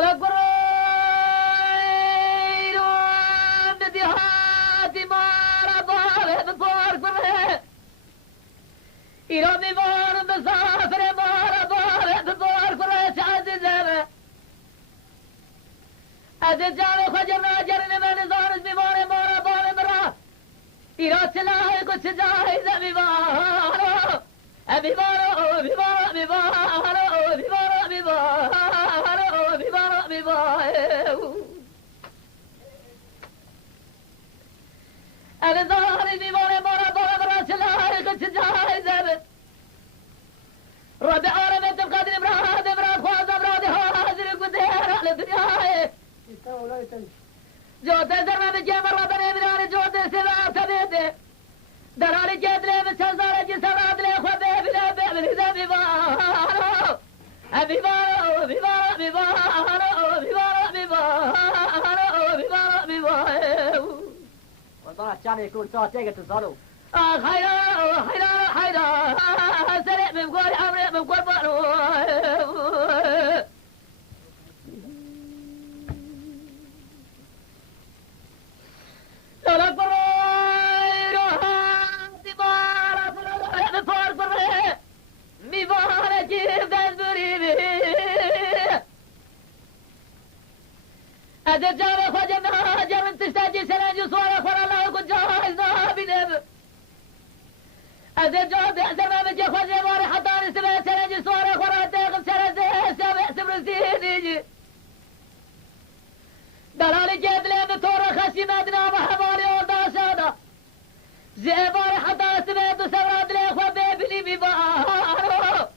لا قرير بدي هاتي مارا ضارب فور قرير إيراني مار مسافر مارا ضارب فور قرير عزيزنا أزجار خجرنا جرن من زارج بمار مارا ضارب را إيران سلاحي كنت جاهز بمارا بمارا بمارا بمارا بمارا أنا ظهري بمارا مارا ضارب را سلاحي كنت جاهز ربي عالمت القدر براد براد خواز براد حاضر قدير على الدنيا جوت زرنا بجمر ربنا من جوت سبع تبيت دراري جد لي بسزار جسرات لي خبي بلا بلا ذنبي بارو ابي بارو ابي بارو ابي بارو ابي بارو ابي بارو ابي بارو ابي بارو وطلع الشعب يكون صوت تيجي تصلوا خيرا خيرا خيرا سريع من قول عمري من قول بارو لا قرير هاتي مارا فور قرير مي بارا جيب دزبري بي أدجار خجنا جرن تشتاجي سلاجي صورة خورا الله قد جاهزنا بنب أدجار بأسر ما بجي خجي ماري حطاني سبع سلاجي صورة خورا تيغم سلازي سبع سبرسيني دلالي جيب لي بطورة خشي مدنا محمالي وردا شادا زيباري حتى سبيت وسوراد لي اخوة بيبني ببارو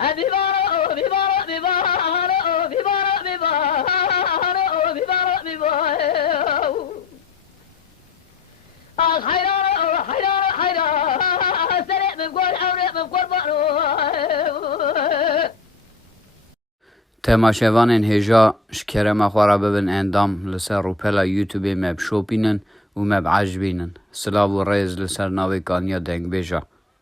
ببارو ببارو ببارو ببارو ببارو ببارو ببارو حيران حيران حيران سريع من قول عمري من قول بارو تماشاوانên hêja ji kerema xwe re bibin endam li ser rûpela YouTubeê me bişopînin û me biejbînin. Silav û rêz li ser navê Kaniya Dengbêj e.